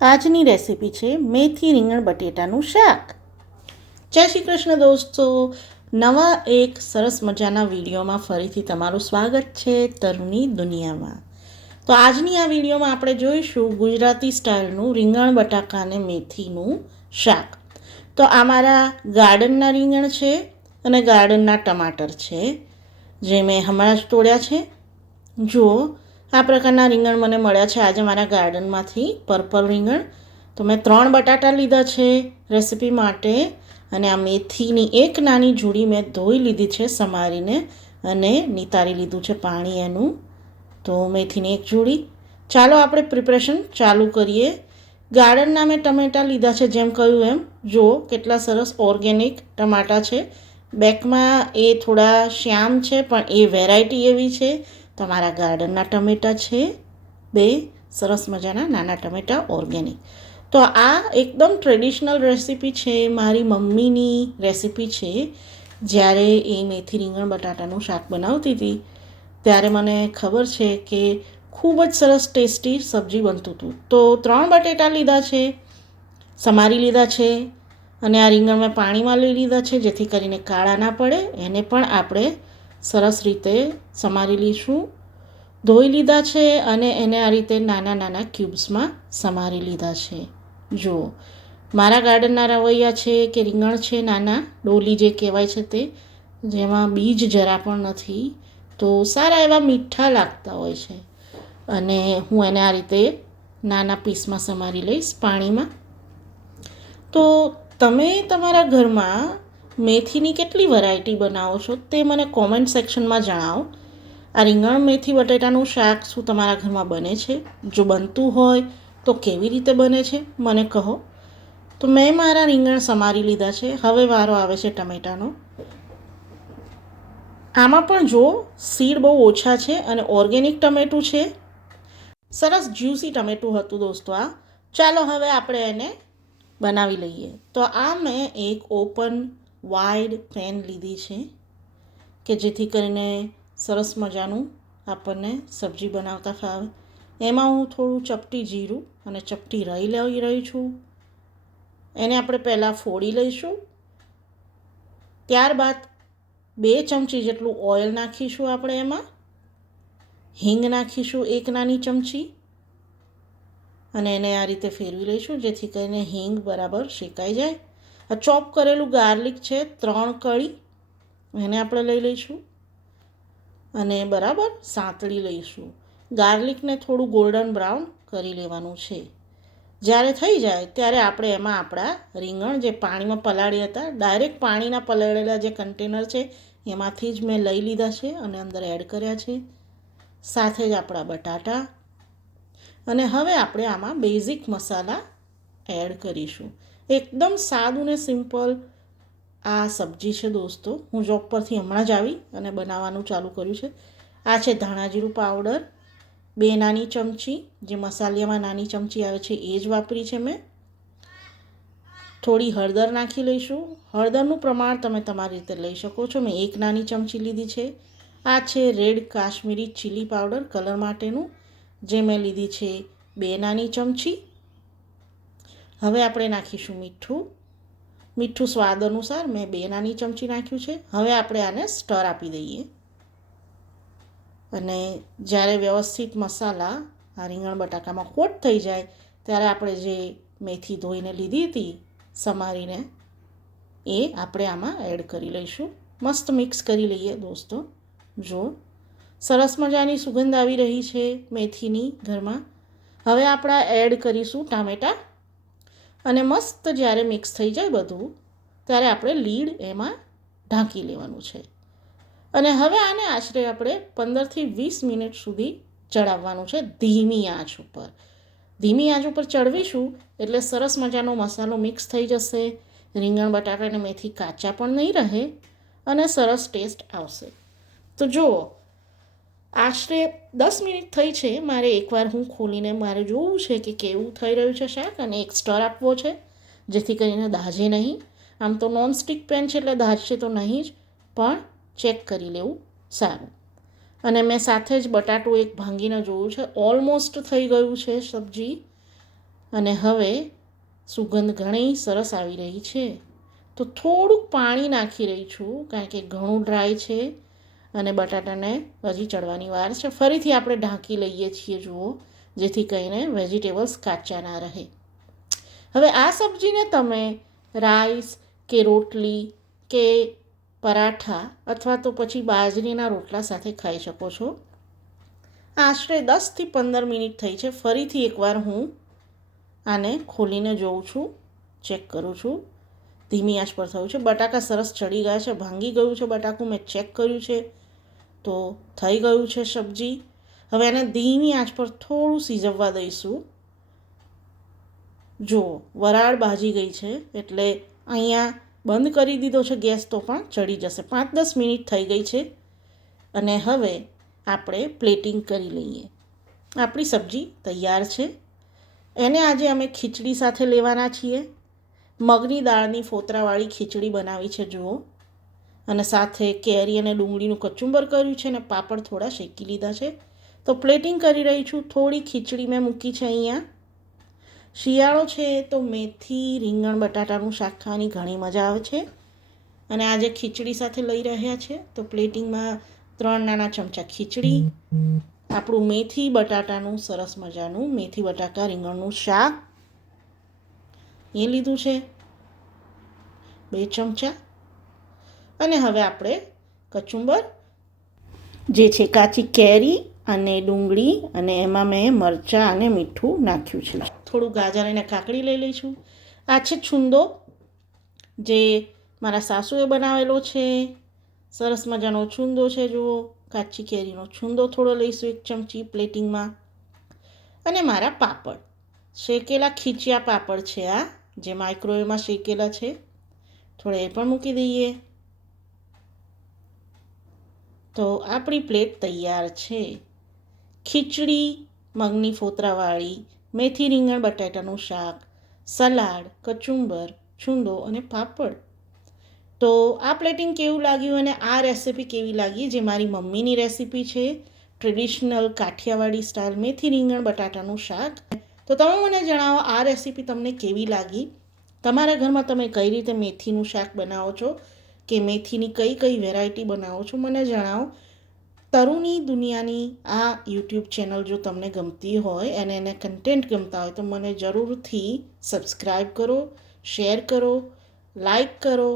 આજની રેસીપી છે મેથી રીંગણ બટેટાનું શાક. જય શ્રી કૃષ્ણ દોસ્તો, નવા એક સરસ મજાના વિડીયોમાં ફરીથી તમારું સ્વાગત છે તરુની દુનિયામાં. તો આજની આ વિડીયોમાં આપણે જોઈશું ગુજરાતી સ્ટાઇલનું રીંગણ બટાકા અને મેથીનું શાક. તો આ મારા ગાર્ડનના રીંગણ છે અને ગાર્ડનના ટમાટર છે, જે મેં હમણાં જ તોડ્યા છે. જુઓ, આ પ્રકારના રીંગણ મને મળ્યા છે આજે મારા ગાર્ડનમાંથી, પર્પલ રીંગણ. તો મેં 3 બટાટા લીધા છે રેસીપી માટે, અને આ મેથીની એક નાની જોડી મેં ધોઈ લીધી છે સમારીને, અને નિતારી લીધું છે પાણી એનું. તો મેથીની એક જોડી. ચાલો આપણે પ્રિપરેશન ચાલુ કરીએ. ગાર્ડનના મેં ટમેટાં લીધા છે, જેમ કહ્યું એમ. જુઓ કેટલા સરસ ઓર્ગેનિક ટમાટા છે. બેકમાં એ થોડા શ્યામ છે, પણ એ વેરાયટી એવી છે. તો મારા ગાર્ડનના ટમેટાં છે, 2 સરસ મજાના નાના ટમેટાં ઓર્ગેનિક. તો આ એકદમ ટ્રેડિશનલ રેસીપી છે, મારી મમ્મીની રેસીપી છે. જ્યારે એ મેથી રીંગણ બટાટાનું શાક બનાવતી હતી ત્યારે મને ખબર છે કે ખૂબ જ સરસ ટેસ્ટી સબ્જી બનતું હતું. તો 3 બટેટા લીધા છે, સમારી લીધા છે, અને આ રીંગણ મેં પાણીમાં લઈ લીધા છે જેથી કરીને કાળા ના પડે. એને પણ આપણે સરસ રીતે સમારી લઈશું. ધોઈ લીધા છે અને એને આ રીતે નાના નાના ક્યુબ્સમાં સમારી લીધા છે. જુઓ, મારા ગાર્ડનના રવૈયા છે કે રીંગણ છે નાના, ડોલી જે કહેવાય છે તે, જેમાં બીજ જરા પણ નથી, તો સારા એવા મીઠા લાગતા હોય છે. અને હું એને આ રીતે નાના પીસમાં સમારી લઈશ પાણીમાં. તો તમે તમારા ઘરમાં મેથીની કેટલી વેરાયટી બનાવો છો તે મને કોમેન્ટ સેક્શનમાં જણાવો. આ રીંગણ મેથી બટેટાનું શાક શું તમારા ઘરમાં બને છે? જો બનતું હોય તો કેવી રીતે બને છે મને કહો. તો મેં મારા રીંગણ સમારી લીધા છે. હવે વારો આવે છે ટમેટાનો. આમાં પણ જો સીડ બહુ ઓછા છે અને ઓર્ગેનિક ટમેટું છે. સરસ જ્યુસી ટમેટું હતું દોસ્તો આ. ચાલો હવે આપણે એને બનાવી લઈએ. તો આ મેં એક ઓપન વાઇડ પેન લીધી છે કે જેથી કરીને સરસ મજાનું આપણને સબ્જી બનાવતા ફાવે. એમાં હું થોડું ચપટી જીરું અને ચપટી રાઈ લઈ રહી છું. એને આપણે પહેલાં ફોડી લઈશું. ત્યારબાદ 2 ચમચી જેટલું ઓઇલ નાખીશું આપણે એમાં. હિંગ નાખીશું 1 નાની ચમચી, અને એને આ રીતે ફેરવી લઈશું જેથી કરીને હિંગ બરાબર શેકાઈ જાય. આ ચોપ કરેલું ગાર્લિક છે 3 કળી, એને આપણે લઈ લઈશું અને બરાબર સાંતળી લઈશું. ગાર્લિકને થોડું ગોલ્ડન બ્રાઉન કરી લેવાનું છે. જ્યારે થઈ જાય ત્યારે આપણે એમાં આપણા રીંગણ જે પાણીમાં પલાળ્યા હતા, ડાયરેક્ટ પાણીના પલાળેલા જે કન્ટેનર છે એમાંથી જ મેં લઈ લીધા છે અને અંદર એડ કર્યા છે, સાથે જ આપણા બટાટા. અને હવે આપણે આમાં બેઝિક મસાલા એડ કરીશું. એકદમ સાદું ને સિમ્પલ આ સબ્જી છે દોસ્તો. હું જોબ પરથી હમણાં જ આવી અને બનાવવાનું ચાલુ કર્યું છે. આ છે ધાણા જીરું પાવડર 2 નાની ચમચી, જે મસાલિયામાં નાની ચમચી આવે છે એ જ વાપરી છે મેં. થોડી હળદર નાખી લઈશું. હળદરનું પ્રમાણ તમે તમારી રીતે લઈ શકો છો. મેં 1 નાની ચમચી લીધી છે. આ છે red Kashmiri chilli powder colour માટેનું, જે મેં લીધી છે 2 નાની ચમચી. હવે આપણે નાખીશું મીઠું. મીઠું સ્વાદ અનુસાર મેં 2 નાની ચમચી નાખ્યું છે. હવે આપણે આને સ્ટર આપી દઈએ. અને જ્યારે વ્યવસ્થિત મસાલા આ રીંગણ બટાકામાં કોટ થઈ જાય ત્યારે આપણે જે મેથી ધોઈને લીધી હતી સમારીને, એ આપણે આમાં એડ કરી લઈશું. મસ્ત મિક્સ કરી લઈએ દોસ્તો. જો સરસ મજાની સુગંધ આવી રહી છે મેથીની ઘરમાં. હવે આપણે એડ કરીશું ટામેટાં, અને મસ્ત જ્યારે મિક્સ થઈ જાય બધું ત્યારે આપણે લીડ એમાં ઢાંકી લેવાનું છે. અને હવે આને આશરે આપણે 15થી 20 મિનિટ સુધી ચડાવવાનું છે ધીમી આંચ ઉપર. ધીમી આંચ ઉપર ચડવીશું એટલે સરસ મજાનો મસાલો મિક્સ થઈ જશે. રીંગણ બટાકા અને મેથી કાચા પણ નહીં રહે અને સરસ ટેસ્ટ આવશે. તો જુઓ, આશરે 10 મિનિટ થઈ છે. મારે એકવાર હું ખોલીને મારે જોવું છે કે કેવું થઈ રહ્યું છે શાક, અને એક સ્ટર આપવો છે જેથી કરીને દાઝે નહીં. આમ તો નોનસ્ટિક પેન છે એટલે દાઝશે તો નહીં જ, પણ ચેક કરી લેવું સારું. અને મેં સાથે જ બટાટું એક ભાંગીને જોયું છે. ઓલમોસ્ટ થઈ ગયું છે સબ્જી, અને હવે સુગંધ ઘણી સરસ આવી રહી છે. તો થોડુંક પાણી નાખી રહી છું, કારણ કે ઘણું ડ્રાય છે અને બટાટાને હજી ચડવાની વાર છે. ફરીથી આપણે ઢાંકી લઈએ છીએ, જુઓ, જેથી કરીને વેજીટેબલ્સ કાચા ના રહે. હવે આ સબ્જીને તમે રાઈસ કે રોટલી કે પરાઠા અથવા તો પછી બાજરીના રોટલા સાથે ખાઈ શકો છો. આશરે 10થી 15 મિનિટ થઈ છે. ફરીથી એકવાર હું આને ખોલીને જોઉં છું, ચેક કરું છું. ધીમી આંચ પર થયું છે. બટાકા સરસ ચડી ગયા છે, ભાંગી ગયું છે બટાકું. મેં ચેક કર્યું છે તો થઈ ગયું છે સબ્જી. હવે એને ધીમી આંચ પર થોડું સિઝવવા દઈશું. જુઓ, વરાળ ભાજી ગઈ છે, એટલે અહીંયા બંધ કરી દીધો છે ગેસ, તો પણ ચડી જશે. 5-10 મિનિટ થઈ ગઈ છે અને હવે આપણે પ્લેટિંગ કરી લઈએ. આપણી સબ્જી તૈયાર છે. એને આજે અમે ખીચડી સાથે લેવાના છીએ. મગની દાળની ફોતરાવાળી ખીચડી બનાવી છે, જુઓ, અને સાથે કેરી અને ડુંગળીનું કચુંબર કર્યું છે અને પાપડ થોડા શેકી લીધા છે. તો પ્લેટિંગ કરી રહી છું. થોડી ખીચડી મેં મૂકી છે અહીંયા. શિયાળો છે તો મેથી રીંગણ બટાટાનું શાક ખાવાની ઘણી મજા આવે છે અને આજે ખીચડી સાથે લઈ રહ્યા છે. તો પ્લેટિંગમાં 3 નાના ચમચા ખીચડી, આપણું મેથી બટાટાનું સરસ મજાનું મેથી બટાકા રીંગણનું શાક એ લીધું છે, 2 ચમચા. અને હવે આપણે કચુંબર, જે છે કાચી કેરી અને ડુંગળી, અને એમાં મેં મરચાં અને મીઠું નાખ્યું છે. થોડું ગાજર અને કાકડી લઈ લઈશું. આ છે છુંદો, જે મારા સાસુએ બનાવેલો છે. સરસ મજાનો છુંદો છે, જુઓ. કાચી કેરીનો છુંદો થોડો લઈશું, 1 ચમચી પ્લેટિંગમાં. અને મારા પાપડ, શેકેલા ખીચિયા પાપડ છે આ, જે માઇક્રોવેવમાં શેકેલા છે. થોડા એ પણ મૂકી દઈએ. તો આપણી પ્લેટ તૈયાર છે. ખીચડી, મગની ફોતરાવાળી, મેથી રીંગણ બટાટાનું શાક, સલાડ, કચુંબર, છુંદો અને પાપડ. તો આ પ્લેટિંગ કેવું લાગ્યું અને આ રેસિપી કેવી લાગી, જે મારી મમ્મીની રેસિપી છે, ટ્રેડિશનલ કાઠિયાવાડી સ્ટાઇલ મેથી રીંગણ બટાટાનું શાક. તો તમે મને જણાવો આ રેસિપી તમને કેવી લાગી. તમારા ઘરમાં તમે કઈ રીતે મેથીનું શાક બનાવો છો કે મેથીની કઈ કઈ વેરાયટી બનાવો છો, મને જણાવો. તરુની દુનિયાની આ યુટ્યુબ ચેનલ જો તમને ગમતી હોય અને એને કન્ટેન્ટ ગમતા હોય તો મને જરૂરથી સબસ્ક્રાઈબ કરો, શેર કરો, લાઈક કરો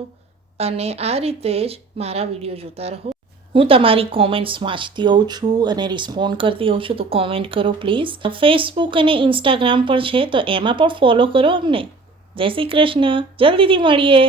અને આ રીતે જ મારા વિડીયો જોતા રહો. હું તમારી કોમેન્ટ્સ વાંચતી હોઉં છું અને રિસ્પોન્ડ કરતી હોઉં છું, તો કોમેન્ટ કરો પ્લીઝ. ફેસબુક અને ઇન્સ્ટાગ્રામ પર છે, તો એમાં પણ ફોલો કરો અમને. જય શ્રી કૃષ્ણ. જલ્દીથી મળીએ.